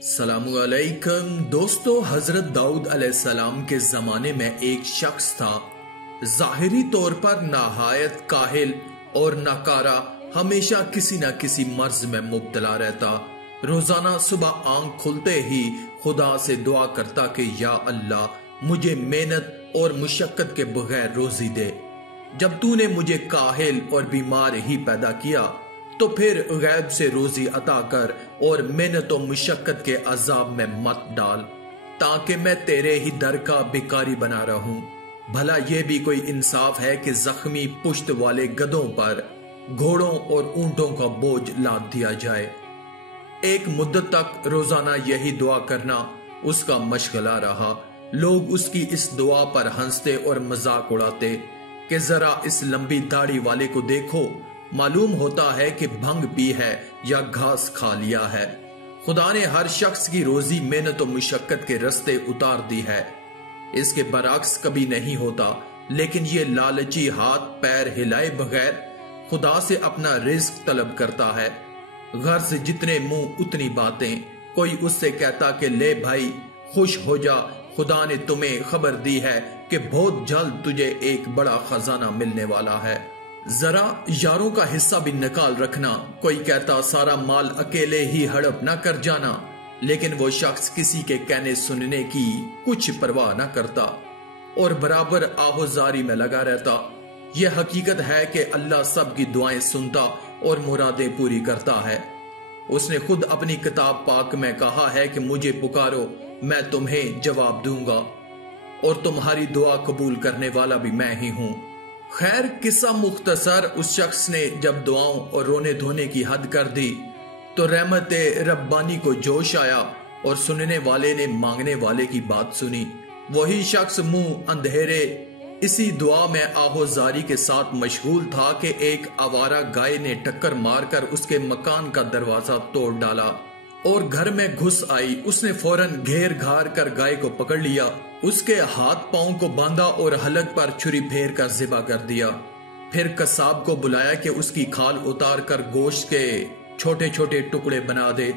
السلام علیکم دوستو، حضرت داؤد علیہ السلام کے زمانے میں ایک شخص تھا، ظاہری طور پر نہایت کاہل اور ناکارہ، ہمیشہ کسی نہ کسی مرض میں مبتلا رہتا۔ روزانہ صبح آنکھ کھلتے ہی خدا سے دعا کرتا کہ یا اللہ مجھے محنت اور مشقت کے بغیر روزی دے۔ جب تو نے مجھے کاہل اور بیمار ہی پیدا کیا تو پھر غیب سے روزی عطا کر اور محنت و مشقت کے عذاب میں مت ڈال، تاکہ میں تیرے ہی در کا بھکاری بنا رہوں۔ بھلا یہ بھی کوئی انصاف ہے کہ زخمی پشت والے گدھوں پر گھوڑوں اور اونٹوں کا بوجھ لاد دیا جائے۔ ایک مدت تک روزانہ یہی دعا کرنا اس کا مشغلہ رہا۔ لوگ اس کی اس دعا پر ہنستے اور مذاق اڑاتے کہ ذرا اس لمبی داڑھی والے کو دیکھو، معلوم ہوتا ہے کہ بھنگ پی ہے یا گھاس کھا لیا ہے۔ خدا نے ہر شخص کی روزی محنت و مشقت کے رستے اتار دی ہے، اس کے برعکس کبھی نہیں ہوتا۔ لیکن یہ لالچی ہاتھ پیر ہلائے بغیر خدا سے اپنا رزق طلب کرتا ہے۔ غرض جتنے منہ اتنی باتیں۔ کوئی اس سے کہتا کہ لے بھائی خوش ہو جا، خدا نے تمہیں خبر دی ہے کہ بہت جلد تجھے ایک بڑا خزانہ ملنے والا ہے، ذرا یاروں کا حصہ بھی نکال رکھنا۔ کوئی کہتا سارا مال اکیلے ہی ہڑپ نہ کر جانا، لیکن وہ شخص کسی کے کہنے سننے کی کچھ پرواہ نہ کرتا اور برابر آہوزاری میں لگا رہتا۔ یہ حقیقت ہے کہ اللہ سب کی دعائیں سنتا اور مرادیں پوری کرتا ہے۔ اس نے خود اپنی کتاب پاک میں کہا ہے کہ مجھے پکارو میں تمہیں جواب دوں گا، اور تمہاری دعا قبول کرنے والا بھی میں ہی ہوں۔ خیر، قصہ مختصر، اس شخص نے جب دعاؤں اور رونے دھونے کی حد کر دی تو رحمت ربانی کو جوش آیا اور سننے والے نے مانگنے والے کی بات سنی۔ وہی شخص منہ اندھیرے اسی دعا میں آہوزاری کے ساتھ مشغول تھا کہ ایک آوارہ گائے نے ٹکر مار کر اس کے مکان کا دروازہ توڑ ڈالا اور گھر میں گھس آئی۔ اس نے فوراً گھیر گھار کر گائے کو پکڑ لیا، اس کے ہاتھ پاؤں کو باندھا اور حلق پر چھری پھیر کر ذبح کر دیا۔ پھر قصاب کو بلایا کہ اس کی کھال اتار کر گوشت کے چھوٹے چھوٹے ٹکڑے بنا دے۔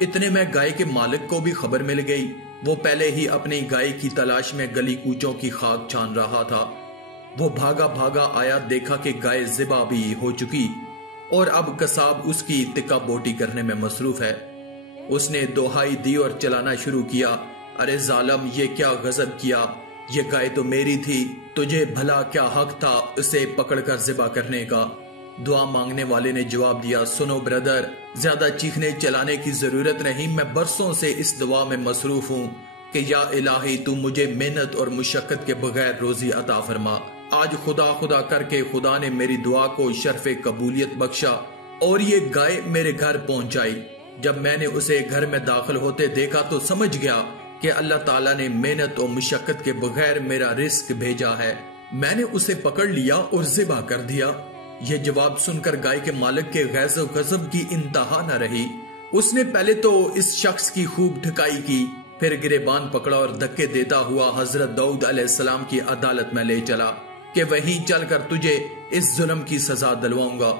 اتنے میں گائے کے مالک کو بھی خبر مل گئی۔ وہ پہلے ہی اپنی گائے کی تلاش میں گلی کوچوں کی خاک چھان رہا تھا۔ وہ بھاگا بھاگا آیا، دیکھا کہ گائے ذبح بھی ہو چکی اور اب قصاب اس کی تکا بوٹی کرنے میں مصروف ہے۔ اس نے دہائی دی اور چلانا شروع کیا، ارے ظالم یہ کیا غضب کیا، یہ گائے تو میری تھی، تجھے بھلا کیا حق تھا اسے پکڑ کر ذبح کرنے کا؟ دعا مانگنے والے نے جواب دیا، سنو برادر، زیادہ چیخنے چلانے کی ضرورت نہیں، میں برسوں سے اس دعا میں مصروف ہوں کہ یا الہی تو مجھے محنت اور مشقت کے بغیر روزی عطا فرما۔ آج خدا خدا کر کے خدا نے میری دعا کو شرف قبولیت بخشا اور یہ گائے میرے گھر پہنچائی۔ جب میں نے اسے گھر میں داخل ہوتے دیکھا تو سمجھ گیا کہ اللہ تعالیٰ نے محنت اور مشقت کے بغیر میرا رزق بھیجا ہے۔ میں نے اسے پکڑ لیا اور ذبح کر دیا۔ یہ جواب سن کر گائے کے مالک کے غیظ و غضب کی انتہا نہ رہی۔ اس نے پہلے تو اس شخص کی خوب ٹھکائی کی، پھر گریبان پکڑا اور دھکے دیتا ہوا حضرت داؤد علیہ السلام کی عدالت میں لے چلا کہ وہیں چل کر تجھے اس ظلم کی سزا دلواؤں گا۔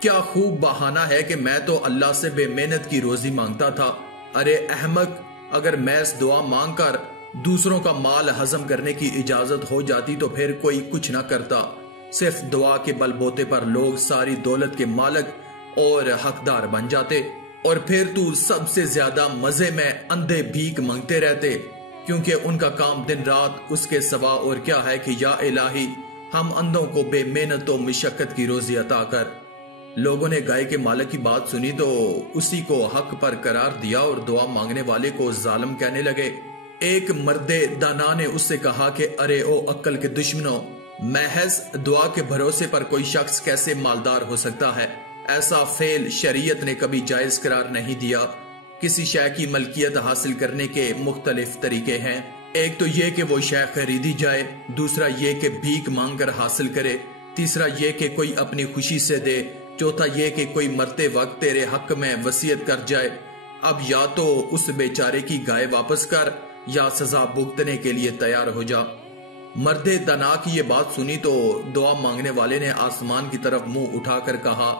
کیا خوب بہانہ ہے کہ میں تو اللہ سے بے محنت کی روزی مانگتا تھا۔ ارے احمق، اگر میں اس دعا مانگ کر دوسروں کا مال ہضم کرنے کی اجازت ہو جاتی تو پھر کوئی کچھ نہ کرتا۔ صرف دعا کے بل بوتے پر لوگ ساری دولت کے مالک اور حقدار بن جاتے، اور پھر تو سب سے زیادہ مزے میں اندھے بھیک مانگتے رہتے، کیونکہ ان کا کام دن رات اس کے سوا اور کیا ہے کہ یا الہی ہم اندھوں کو بے محنت و مشقت کی روزی عطا کر۔ لوگوں نے گائے کے مالک کی بات سنی تو اسی کو حق پر قرار دیا اور دعا مانگنے والے کو ظالم کہنے لگے۔ ایک مرد دانا نے اس سے کہا کہ ارے او عقل کے دشمنوں، محض دعا کے بھروسے پر کوئی شخص کیسے مالدار ہو سکتا ہے؟ ایسا فعل شریعت نے کبھی جائز قرار نہیں دیا۔ کسی شے کی ملکیت حاصل کرنے کے مختلف طریقے ہیں، ایک تو یہ کہ وہ شے خریدی جائے، دوسرا یہ کہ بھیک مانگ کر حاصل کرے، تیسرا یہ کہ کوئی اپنی خوشی سے دے، چوتھا یہ کہ کوئی مرتے وقت تیرے حق میں وصیت کر جائے۔ اب یا تو اس بیچارے کی گائے واپس کر یا سزا بھگتنے کے لیے تیار ہو جا۔ مرد دنا کی یہ بات سنی تو دعا مانگنے والے نے آسمان کی طرف منہ اٹھا کر کہا،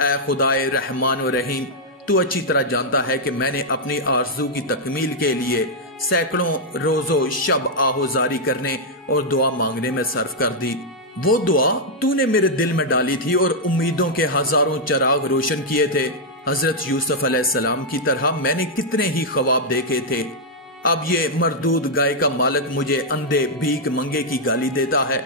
اے خدائے رحمان و رحیم، تو اچھی طرح جانتا ہے کہ میں نے اپنی آرزو کی تکمیل کے لیے سینکڑوں روزوں شب آہوزاری کرنے اور دعا مانگنے میں صرف کر دی۔ وہ دعا تو نے میرے دل میں ڈالی تھی اور امیدوں کے ہزاروں چراغ روشن کیے تھے۔ حضرت یوسف علیہ السلام کی طرح میں نے کتنے ہی خواب دیکھے تھے۔ اب یہ مردود گائے کا مالک مجھے اندھے بھیک منگے کی گالی دیتا ہے۔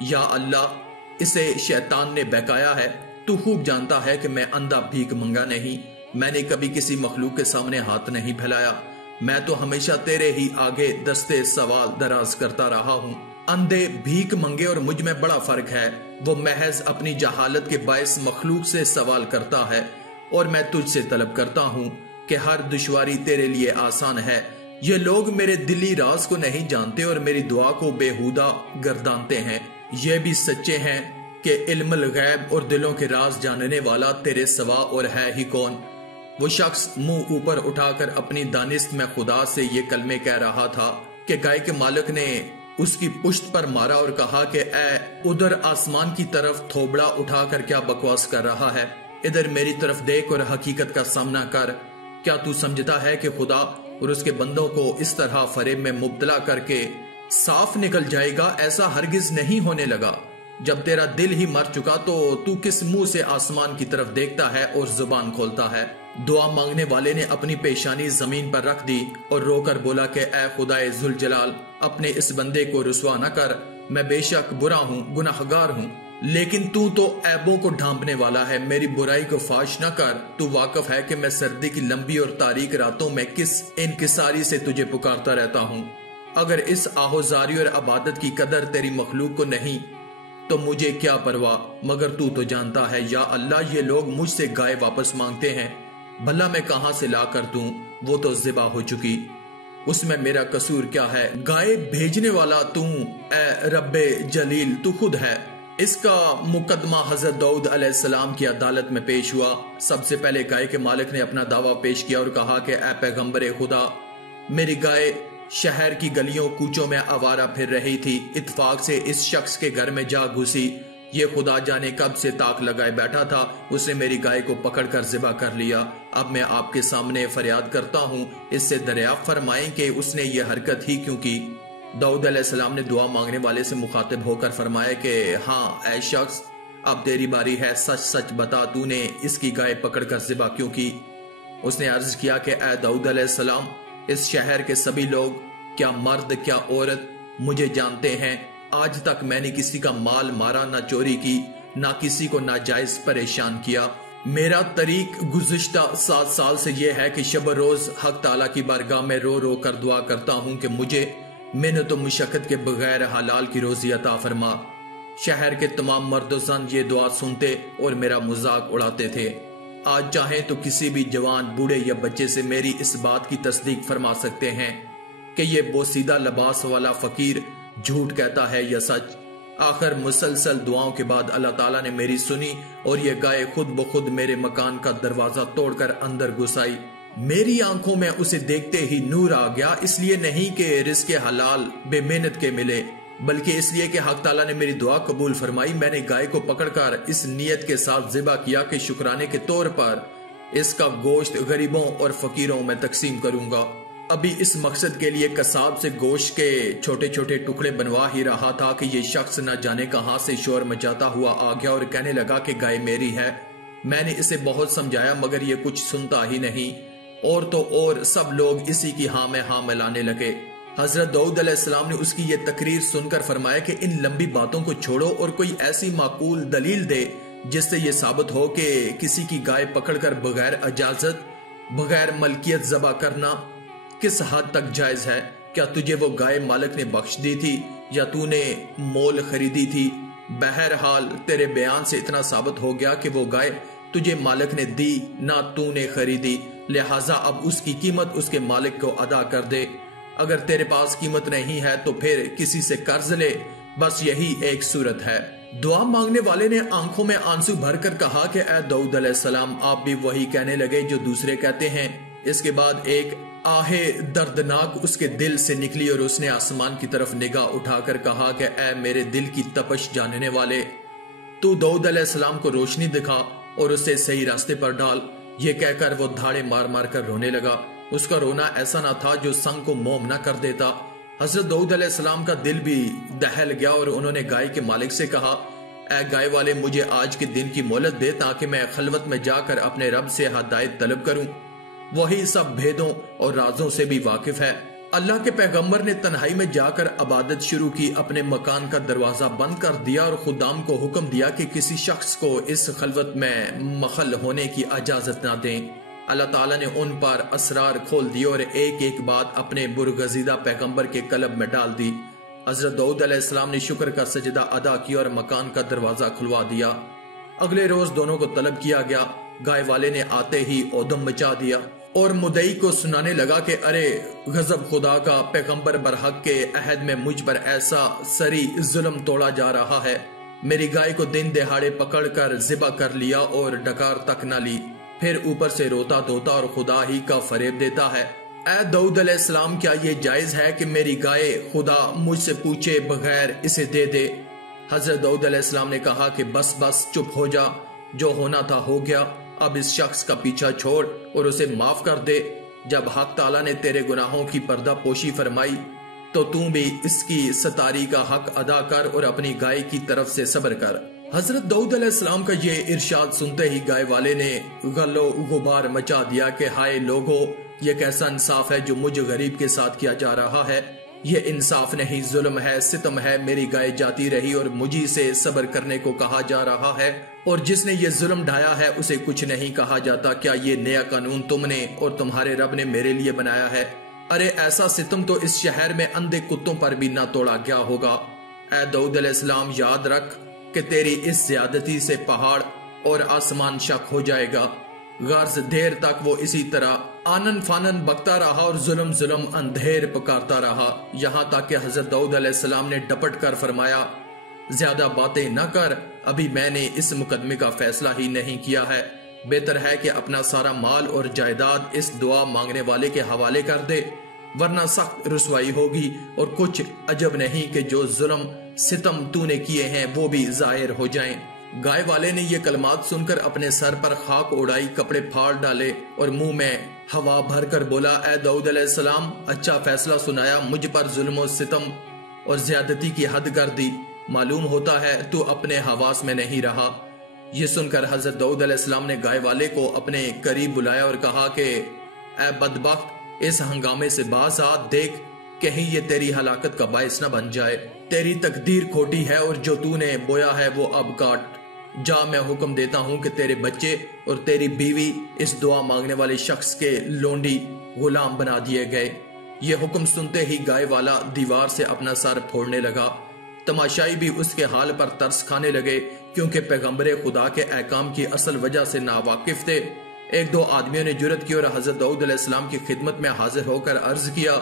یا اللہ، اسے شیطان نے بہکایا ہے۔ تو خوب جانتا ہے کہ میں اندھا بھیک منگا نہیں۔ میں نے کبھی کسی مخلوق کے سامنے ہاتھ نہیں پھیلایا۔ میں تو ہمیشہ تیرے ہی آگے دستے سوال دراز کرتا رہا ہوں۔ اندھے بھیک منگے اور مجھ میں بڑا فرق ہے۔ وہ محض اپنی جہالت کے باعث مخلوق سے سوال کرتا ہے اور میں تجھ سے طلب کرتا ہوں کہ ہر دشواری تیرے لیے آسان ہے۔ یہ لوگ میرے دلی راز کو نہیں جانتے اور میری دعا کو بےہودہ گردانتے ہیں۔ یہ بھی سچے ہیں کہ علم الغیب اور دلوں کے راز جاننے والا تیرے سوا اور ہے ہی کون۔ وہ شخص منہ اوپر اٹھا کر اپنی دانست میں خدا سے یہ کلمے کہہ رہا تھا کہ گائے کے مالک نے اس کی پشت پر مارا اور کہا کہ اے ادھر آسمان کی طرف تھوبڑا اٹھا کر کیا بکواس کر رہا ہے؟ ادھر میری طرف دیکھ اور حقیقت کا سامنا کر۔ کیا تو سمجھتا ہے کہ خدا اور اس کے بندوں کو اس طرح فریب میں مبتلا کر کے صاف نکل جائے گا؟ ایسا ہرگز نہیں ہونے لگا۔ جب تیرا دل ہی مر چکا تو کس منہ سے آسمان کی طرف دیکھتا ہے اور زبان کھولتا ہے؟ دعا مانگنے والے نے اپنی پیشانی زمین پر رکھ دی اور رو کر بولا کہ اے خدائے ذوالجلال، اپنے اس بندے کو رسوا نہ کر۔ میں بے شک برا ہوں، گناہگار ہوں، لیکن تو عیبوں کو ڈھانپنے والا ہے۔ میری برائی کو فاش نہ کر۔ تو واقف ہے کہ میں سردی کی لمبی اور تاریک راتوں میں کس انکساری سے تجھے پکارتا رہتا ہوں۔ اگر اس آہوزاری اور عبادت کی قدر تیری مخلوق کو نہیں تو مجھے کیا پرواہ، مگر تو جانتا ہے۔ یا اللہ، یہ لوگ مجھ سے گائے واپس مانگتے ہیں، بھلا میں کہاں سے لا کر دوں؟ وہ تو ذبح ہو چکی، اس میں میرا قصور کیا ہے؟ گائے بھیجنے والا تو اے رب جلیل تو خود ہے۔ اس کا مقدمہ حضرت داؤد علیہ السلام کی عدالت میں پیش ہوا۔ سب سے پہلے گائے کے مالک نے اپنا دعویٰ پیش کیا اور کہا کہ اے پیغمبر خدا، میری گائے شہر کی گلیوں کوچوں میں آوارہ پھر رہی تھی، اتفاق سے اس شخص کے گھر میں جا گھسی۔ یہ خدا جانے کب سے تاک لگائے بیٹھا تھا، اس نے میری گائے کو پکڑ کر ذبح کر لیا۔ اب میں آپ کے سامنے فریاد کرتا ہوں، اس سے دریافت فرمائیں کہ اس نے یہ حرکت ہی کیوں کی؟ داؤد علیہ السلام نے دعا مانگنے والے سے مخاطب ہو کر فرمایا کہ ہاں اے شخص، اب تیری باری ہے، سچ سچ بتا، تو نے اس کی گائے پکڑ کر ذبح کیوں کی؟ اس نے عرض کیا کہ اے داؤد علیہ السلام، اس شہر کے سبھی لوگ، کیا مرد کیا عورت، مجھے جانتے ہیں۔ آج تک میں نے کسی کا مال مارا، نہ چوری کی، نہ کسی کو ناجائز پریشان کیا۔ میرا طریق گزشتہ 7 سال سے یہ ہے کہ شب روز حق تعالیٰ کی بارگاہ میں رو رو کر دعا کرتا ہوں کہ مجھے محنت و مشقت کے بغیر حلال کی روزی عطا فرما۔ شہر کے تمام مرد و زن یہ دعا سنتے اور میرا مذاق اڑاتے تھے۔ آج چاہیں تو کسی بھی جوان، بوڑھے یا بچے سے میری اس بات کی تصدیق فرما سکتے ہیں کہ یہ بوسیدہ لباس والا فقیر جھوٹ کہتا ہے یا سچ۔ آخر مسلسل دعاؤں کے بعد اللہ تعالیٰ نے میری سنی اور یہ گائے خود بخود میرے مکان کا دروازہ توڑ کر اندر گھس آئی۔ میری آنکھوں میں اسے دیکھتے ہی نور آ گیا، اس لیے نہیں کہ رزق حلال بے محنت کے ملے، بلکہ اس لیے کہ حق تعالیٰ نے میری دعا قبول فرمائی۔ میں نے گائے کو پکڑ کر اس نیت کے ساتھ ذبح کیا کہ شکرانے کے طور پر اس کا گوشت غریبوں اور فقیروں میں تقسیم کروں گا۔ ابھی اس مقصد کے لیے قصاب سے گوشت کے چھوٹے چھوٹے ٹکڑے بنوا ہی رہا تھا کہ یہ شخص نہ جانے کہاں سے شور مچاتا ہوا آ گیا اور کہنے لگا کہ گائے میری ہے۔ میں نے اسے بہت سمجھایا مگر یہ کچھ سنتا ہی نہیں، اور تو اور سب لوگ اسی کی ہاں میں ہاں ملانے لگے۔ حضرت داؤد علیہ السلام نے اس کی یہ تقریر سن کر فرمایا کہ ان لمبی باتوں کو چھوڑو اور کوئی ایسی معقول دلیل دے جس سے یہ ثابت ہو کہ کسی کی گائے پکڑ کر بغیر اجازت، بغیر ملکیت ذبح کرنا کس حد تک جائز ہے۔ کیا تجھے وہ گائے مالک نے بخش دی تھی یا تو نے مول خریدی تھی؟ بہرحال تیرے بیان سے اتنا ثابت ہو گیا کہ وہ گائے تجھے مالک نے دی، نہ تو نے خریدی، لہٰذا اب اس کی قیمت اس کے مالک کو ادا کر دے۔ اگر تیرے پاس قیمت نہیں ہے تو پھر کسی سے قرض لے، بس یہی ایک صورت ہے۔ دعا مانگنے والے نے آنکھوں میں آنسو بھر کر کہا کہ اے داؤد علیہ السلام، آپ بھی وہی کہنے لگے جو دوسرے کہتے ہیں۔ اس کے بعد ایک آہ دردناک اس کے دل سے نکلی اور اس نے آسمان کی طرف نگاہ اٹھا کر کہا کہ اے میرے دل کی تپش جاننے والے، تو داؤد علیہ السلام کو روشنی دکھا اور اسے صحیح راستے پر ڈال۔ یہ کہہ کر وہ دھاڑے مار مار کر رونے لگا۔ اس کا رونا ایسا نہ تھا جو سنگ کو موم نہ کر دیتا۔ حضرت داؤد علیہ السلام کا دل بھی دہل گیا اور انہوں نے گائے کے مالک سے کہا، اے گائے والے، مجھے آج کے دن کی مہلت دے تاکہ میں خلوت میں جا کر اپنے رب سے ہدایت طلب کروں۔ وہی سب بھیدوں اور رازوں سے بھی واقف ہے۔ اللہ کے پیغمبر نے تنہائی میں جا کر عبادت شروع کی، اپنے مکان کا دروازہ بند کر دیا اور خدام کو حکم دیا کہ کسی شخص کو اس خلوت میں مخل ہونے کی اجازت نہ دیں۔ اللہ تعالیٰ نے ان پر اسرار کھول دی اور ایک ایک بات اپنے برگزیدہ پیغمبر کے قلب میں ڈال دی۔ حضرت داؤد علیہ السلام نے شکر کا سجدہ ادا کیا اور مکان کا دروازہ کھلوا دیا۔ اگلے روز دونوں کو طلب کیا گیا۔ گائے والے نے آتے ہی اودم مچا دیا اور مدعی کو سنانے لگا کہ ارے غضب خدا کا، پیغمبر برحق کے عہد میں مجھ پر ایسا سری ظلم توڑا جا رہا ہے۔ میری گائے کو دن دہاڑے پکڑ کر ذبح کر لیا اور ڈکار تک نہ لی، پھر اوپر سے روتا دھوتا اور خدا ہی کا فریب دیتا ہے۔ اے داؤد علیہ السلام، کیا یہ جائز ہے کہ میری گائے خدا مجھ سے پوچھے بغیر اسے دے دے؟ حضرت داؤد علیہ السلام نے کہا کہ بس بس چپ ہو جا، جو ہونا تھا ہو گیا، اب اس شخص کا پیچھا چھوڑ اور اسے معاف کر دے۔ جب حق تعالیٰ نے تیرے گناہوں کی پردہ پوشی فرمائی تو تم بھی اس کی ستاری کا حق ادا کر اور اپنی گائے کی طرف سے صبر کر۔ حضرت داؤد علیہ السلام کا یہ ارشاد سنتے ہی گائے والے نے غل و غبار مچا دیا کہ ہائے لوگو، یہ کیسا انصاف ہے جو مجھ غریب کے ساتھ کیا جا رہا ہے۔ یہ انصاف نہیں، ظلم ہے، ستم ہے۔ میری گائے جاتی رہی اور مجھے سے صبر کرنے کو کہا جا رہا ہے، اور جس نے یہ ظلم ڈھایا ہے اسے کچھ نہیں کہا جاتا۔ کیا یہ نیا قانون تم نے اور تمہارے رب نے میرے لیے بنایا ہے؟ ارے ایسا ستم تو اس شہر میں اندھے کتوں پر بھی نہ توڑا گیا ہوگا۔ اے داؤد علیہ السلام، یاد رکھ کہ تیری اس زیادتی سے پہاڑ اور آسمان شک ہو جائے گا۔ غرض دیر تک وہ اسی طرح آنن فانن بکتا رہا اور ظلم اندھیر پکارتا رہا، یہاں تک کہ حضرت داؤد علیہ السلام نے ڈپٹ کر فرمایا، زیادہ باتیں نہ کر، ابھی میں نے اس مقدمے کا فیصلہ ہی نہیں کیا ہے۔ بہتر ہے کہ اپنا سارا مال اور جائیداد اس دعا مانگنے والے کے حوالے کر دے، ورنہ سخت رسوائی ہوگی، اور کچھ عجب نہیں کہ جو ظلم ستم تو نے کیے ہیں وہ بھی ظاہر ہو جائیں۔ گائے والے نے یہ کلمات سن کر اپنے سر پر خاک اڑائی، کپڑے پھاڑ ڈالے اور منہ میں ہوا بھر کر بولا، اے داؤد علیہ السلام، اچھا فیصلہ سنایا، مجھ پر ظلم و ستم اور زیادتی کی حد کر دی، معلوم ہوتا ہے تو اپنے حواس میں نہیں رہا۔ یہ سن کر حضرت داؤد علیہ السلام نے گائے والے کو اپنے قریب بلایا اور کہا کہ اے بدبخت، اس ہنگامے سے باز آ، دیکھ کہیں یہ تیری ہلاکت کا باعث نہ بن جائے۔ تیری تقدیر کھوٹی ہے اور جو تو نے بویا ہے وہ اب کاٹ۔ جا، میں حکم دیتا ہوں کہ تیرے بچے اور تیری بیوی اس دعا مانگنے والے شخص کے لونڈی غلام بنا دیے گئے۔ یہ حکم سنتے ہی گائے والا دیوار سے اپنا سر پھوڑنے لگا۔ تماشائی بھی اس کے حال پر ترس کھانے لگے، کیونکہ پیغمبر خدا کے احکام کی اصل وجہ سے ناواقف تھے۔ ایک دو آدمیوں نے جرأت کی اور حضرت داؤد علیہ السلام کی خدمت میں حاضر ہو کر عرض کیا،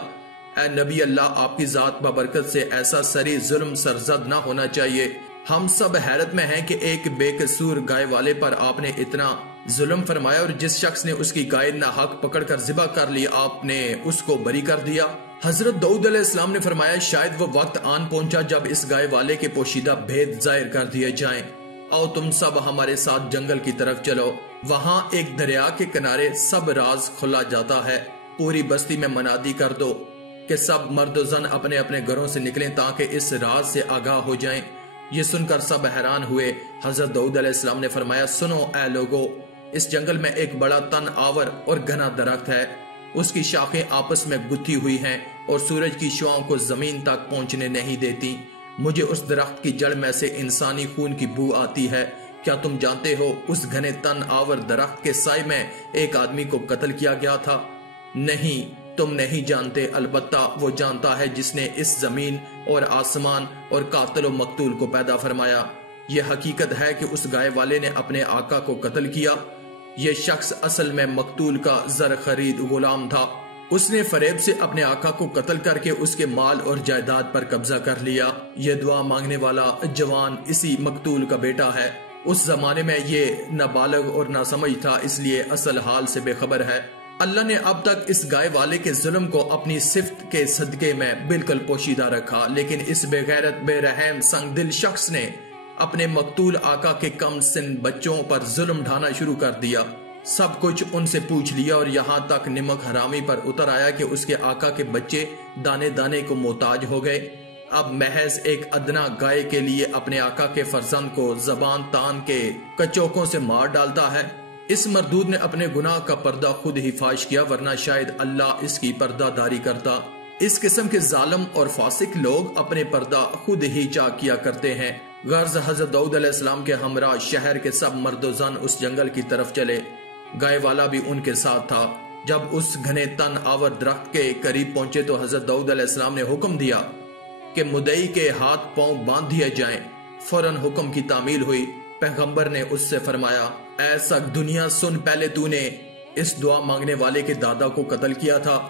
اے نبی اللہ، آپ کی ذات ببرکت سے ایسا سری ظلم سرزد نہ ہونا چاہیے۔ ہم سب حیرت میں ہیں کہ ایک بے قصور گائے والے پر آپ نے اتنا ظلم فرمایا، اور جس شخص نے اس کی گائے ناحق پکڑ کر ذبح کر لی آپ نے اس کو بری کر دیا۔ حضرت داؤد علیہ السلام نے فرمایا، شاید وہ وقت آن پہنچا جب اس گائے والے کے پوشیدہ بھید ظاہر کر دیے جائیں۔ آؤ تم سب ہمارے ساتھ جنگل کی طرف چلو، وہاں ایک دریا کے کنارے سب راز کھلا جاتا ہے۔ پوری بستی میں منادی کر دو کہ سب مرد و زن اپنے اپنے گھروں سے نکلیں تاکہ اس راز سے آگاہ ہو جائیں۔ یہ سن کر سب حیران ہوئے۔ حضرت داؤد علیہ السلام نے فرمایا، سنو اے لوگو، اس جنگل میں ایک بڑا تن آور اور گھنا درخت ہے، اس کی شاخیں آپس میں گتھی ہوئی ہیں اور سورج کی شعاؤں کو زمین تک پہنچنے نہیں دیتی۔ مجھے اس درخت کی جڑ میں سے انسانی خون کی بو آتی ہے۔ کیا تم جانتے ہو اس گھنے تن آور درخت کے سائے میں ایک آدمی کو قتل کیا گیا تھا؟ نہیں، تم نہیں جانتے، البتہ وہ جانتا ہے جس نے اس زمین اور آسمان اور قاتل و مقتول کو پیدا فرمایا۔ یہ حقیقت ہے کہ اس گائے والے نے اپنے آقا کو قتل کیا۔ یہ شخص اصل میں مقتول کا زر خرید غلام تھا۔ اس نے فریب سے اپنے آقا کو قتل کر کے اس کے مال اور جائیداد پر قبضہ کر لیا۔ یہ دعا مانگنے والا جوان اسی مقتول کا بیٹا ہے۔ اس زمانے میں یہ نہ بالغ اور نہ سمجھ تھا، اس لیے اصل حال سے بے خبر ہے۔ اللہ نے اب تک اس گائے والے کے ظلم کو اپنی صفت کے صدقے میں بالکل پوشیدہ رکھا، لیکن اس بے غیرت بے رحم سنگ دل شخص نے اپنے مقتول آقا کے کم سن بچوں پر ظلم ڈھانا شروع کر دیا۔ سب کچھ ان سے پوچھ لیا اور یہاں تک نمک حرامی پر اتر آیا کہ اس کے آقا کے بچے دانے دانے کو محتاج ہو گئے۔ اب محض ایک ادنا گائے کے لیے اپنے آقا کے فرزند کو زبان تان کے کچوکوں سے مار ڈالتا ہے۔ اس مردود نے اپنے گناہ کا پردہ خود ہی فاش کیا، ورنہ شاید اللہ اس کی پردہ داری کرتا۔ اس قسم کے ظالم اور فاسق لوگ اپنے پردہ خود ہی چاک کیا کرتے ہیں۔ غرض حضرت داؤد علیہ السلام کے ہمراہ شہر کے سب مرد و زن اس جنگل کی طرف چلے۔ گائے والا بھی ان کے ساتھ تھا۔ جب اس گھنے تن آور درخت کے قریب پہنچے تو حضرت داؤد علیہ السلام نے حکم دیا کہ مدعی کے ہاتھ پاؤں باندھ دیے جائیں۔ فوراً حکم کی تعمیل ہوئی۔ پیغمبر نے اس سے فرمایا، اے سگ دنیا سن، پہلے تو نے اس دعا مانگنے والے کے دادا کو قتل کیا تھا۔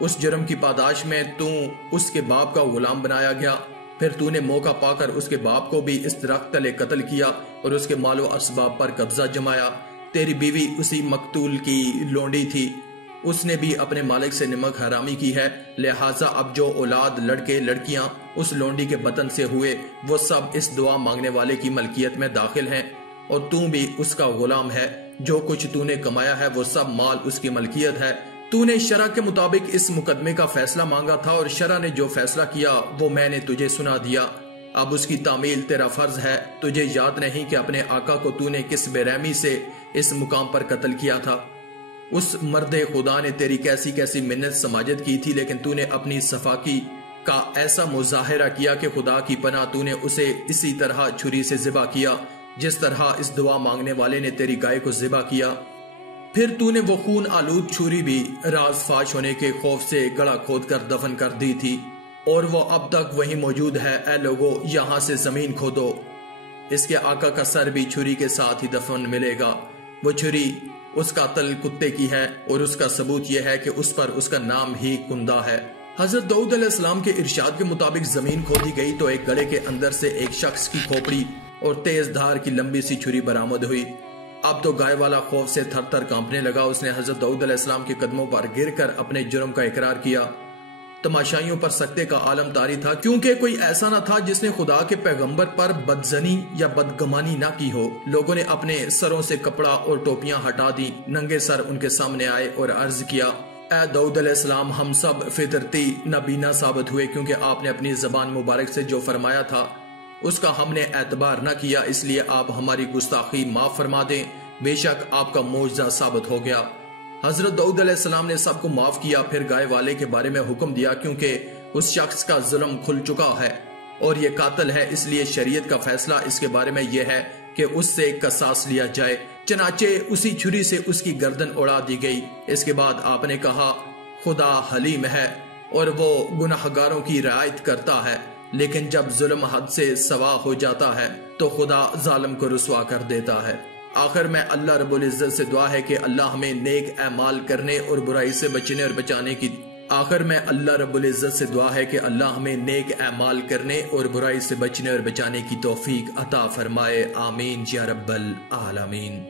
اس جرم کی پاداش میں تو اس کے باپ کا غلام بنایا گیا، پھر تو نے موقع پا کر اس کے باپ کو بھی اس درخت تلے قتل کیا اور اس کے مال و اسباب پر قبضہ جمایا۔ تیری بیوی اسی مقتول کی لونڈی تھی، اس نے بھی اپنے مالک سے نمک حرامی کی ہے، لہٰذا اب جو اولاد لڑکے لڑکیاں اس لونڈی کے بطن سے ہوئے وہ سب اس دعا مانگنے والے کی ملکیت میں داخل ہیں، اور تو بھی اس کا غلام ہے۔ جو کچھ تو نے کمایا ہے وہ سب مال اس کی ملکیت ہے۔ تو نے شرع کے مطابق اس مقدمے کا فیصلہ مانگا تھا اور شرع نے جو فیصلہ کیا وہ میں نے تجھے سنا دیا۔ اب اس کی تعمیل تیرا فرض ہے۔ تجھے یاد نہیں کہ اپنے آقا کو تو نے کس بے رحمی سے اس مقام پر قتل کیا تھا؟ اس مرد خدا نے تیری کیسی کیسی منت سماجت کی تھی، لیکن تو نے اپنی صفاکی کا ایسا مظاہرہ کیا کہ خدا کی پناہ تو نے اسے اسی طرح چھری سے ذبح کیا جس طرح اس دعا مانگنے والے نے تیری گائے کو ذبح کیا۔ پھر تو نے وہ خون آلود چھری بھی راز فاش ہونے کے خوف سے گڑا کھود کر دفن کر دی تھی، اور وہ اب تک وہیں موجود ہے۔ اے لوگو، یہاں سے زمین کھودو، اس کے آقا کا سر بھی چھری کے ساتھ ہی دفن ملے گا۔ وہ چھری اس قاتل کتے کی ہے، اور اس کا ثبوت یہ ہے کہ اس پر اس کا نام ہی کندہ ہے۔ حضرت داؤد علیہ السلام کے ارشاد کے مطابق زمین کھودی گئی تو ایک گڑھے کے اندر سے ایک شخص کی کھوپڑی اور تیز دھار کی لمبی سی چھری برآمد ہوئی۔ اب تو گائے والا خوف سے تھر تھر کانپنے لگا۔ اس نے حضرت داؤد علیہ السلام کے قدموں پر گر کر اپنے جرم کا اقرار کیا۔ تماشائیوں پر سکتے کا عالم طاری تھا، کیونکہ کوئی ایسا نہ تھا جس نے خدا کے پیغمبر پر بدزنی یا بدگمانی نہ کی ہو۔ لوگوں نے اپنے سروں سے کپڑا اور ٹوپیاں ہٹا دی، ننگے سر ان کے سامنے آئے اور عرض کیا، اے داؤد علیہ السلام، ہم سب فطرتی نابینا ثابت ہوئے، کیونکہ آپ نے اپنی زبان مبارک سے جو فرمایا تھا اس کا ہم نے اعتبار نہ کیا، اس لیے آپ ہماری گستاخی معاف فرما دیں۔ بے شک آپ کا معجزہ ثابت ہو گیا۔ حضرت داؤد علیہ السلام نے سب کو معاف کیا، پھر گائے والے کے بارے میں حکم دیا، کیونکہ اس شخص کا ظلم کھل چکا ہے اور یہ قاتل ہے، اس لیے شریعت کا فیصلہ اس کے بارے میں یہ ہے کہ اس سے قصاص لیا جائے۔ چنانچہ اسی چھری سے اس کی گردن اڑا دی گئی۔ اس کے بعد آپ نے کہا، خدا حلیم ہے اور وہ گناہگاروں کی رعایت کرتا ہے، لیکن جب ظلم حد سے سوا ہو جاتا ہے تو خدا ظالم کو رسوا کر دیتا ہے۔ آخر میں اللہ رب العزت سے دعا ہے کہ اللہ ہمیں نیک اعمال کرنے اور برائی سے بچنے اور بچانے کی توفیق عطا فرمائے۔ آمین یا رب العالمین۔